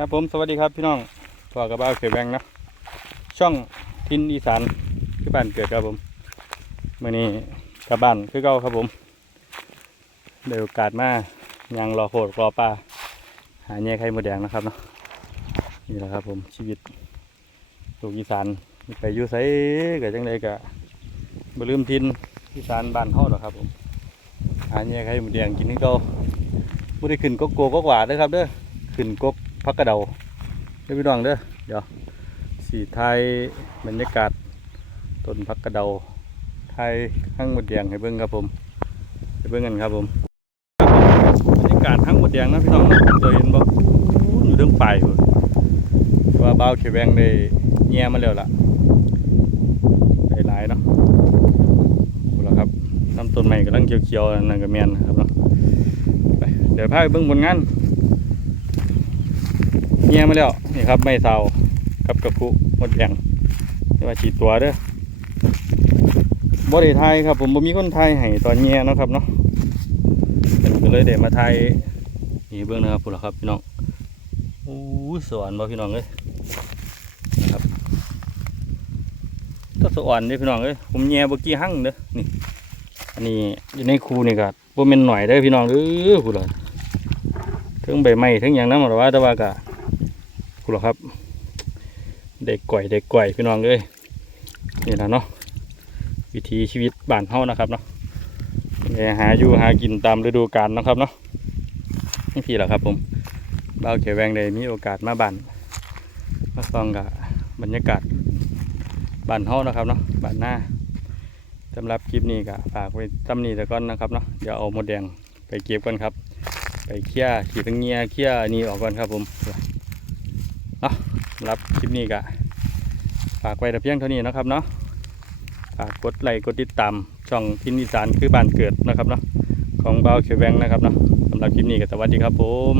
ครับผมสวัสดีครับพี่น้องพอกับบ้าเขียวแบงนะช่องทินอีสานที่บ้านเกิดครับผมเมื่อนี้กลับบ้านคือเก่าครับผมเดี๋ยวโอกาสมายังรอโคตรรอปลาหาแย่ไข่มดแดงนะครับเนาะนี่แหละครับผมชีวิตลูกอีสานไปอยู่ไสกับจังใดกะบ่ลืมทินอีสานบ้านเฮาหรอกครับผมหาแย่ไข่มดแดงกินนี่เก่าบ่ได้ขึ้นกกโกกกหวาเด้อครับเด้อขึ้นกก พักกระเดาเด้พี่น้องเด้อเดี๋ยวสีไทยบรรยากาศต้นพักกระเดาไทยห้างหมดแดงให้เบิ่งครับผมให้เบิ่งกันครับผมบรรยากาศห้างหมดแดงนะพี่น้องเนาะเดี๋ยเห็นบ่อู้อยู่เรื่องป่ายว่าเบาเขียวแงได้แง่มาแล้วล่ะไหลายเนาะดูแล้วครับน้ำต้นใหม่กำลังเขียวๆนั่นก็แมนนะครับเนาะไปเดี๋ยวพาไปเบิ่งผลงาน เงี้ยมาแล้วนี่ครับไม่เสากับกระพุหมดแดงนี่ว่าฉีดตัวเด้อบ่ได้ทยครับ ผมบ่มีคนไทยให้ตอนเงี้ยนะครับเนาะเป็นก็เลยได้มาไทยนี่เบื้องนะครับพุ่นละครับพี่น้องอู้สวรรค์บ่พี่น้องเอ้ยนะครับถ้าสวรรค์เด้พี่น้องเอ้ยผมแย่บ่กี่หั่งเด้อนี่อันนี้อยู่ในคูนี่ก็บ่แม่นหน่อยเด้อพี่น้องเด้อพุ่นล่ะถึงใบไม้ถึงอย่างนั้นหรอว่าแต่ว่าก็ หรอครับเด็กก่อยเด็กก่อยพี่น้องเอ้ยนี่แหละเนาะวิถีชีวิตบ้านเฮานะครับเนาะแหหาอยู่หากินตามฤดูกาลนะครับเนาะนี่พี่แหละครับผมบ่าเขียวแวงได้มีโอกาสมาบ้านมาส่องกับบรรยากาศบ้านเฮานะครับเนาะบ้านหน้าสำหรับคลิปนี้ก็ฝากไว้ตำนี้แต่ก่อนนะครับเนาะเดี๋ยวเอาหมดแดงไปเก็บกันครับ ไปเคี่ยขีดเงียเคี่ยนี่ออกก่อนครับผม เนาะสำหรับคลิปนี้ก็ฝากไว้แต่เพียงเท่านี้นะครับเนาะฝากกดไลค์กดติดตามช่องพินอีสานคือบ้านเกิดนะครับเนาะของเบาเขียวแวงนะครับเนาะสำหรับคลิปนี้ก็สวัสดีครับผม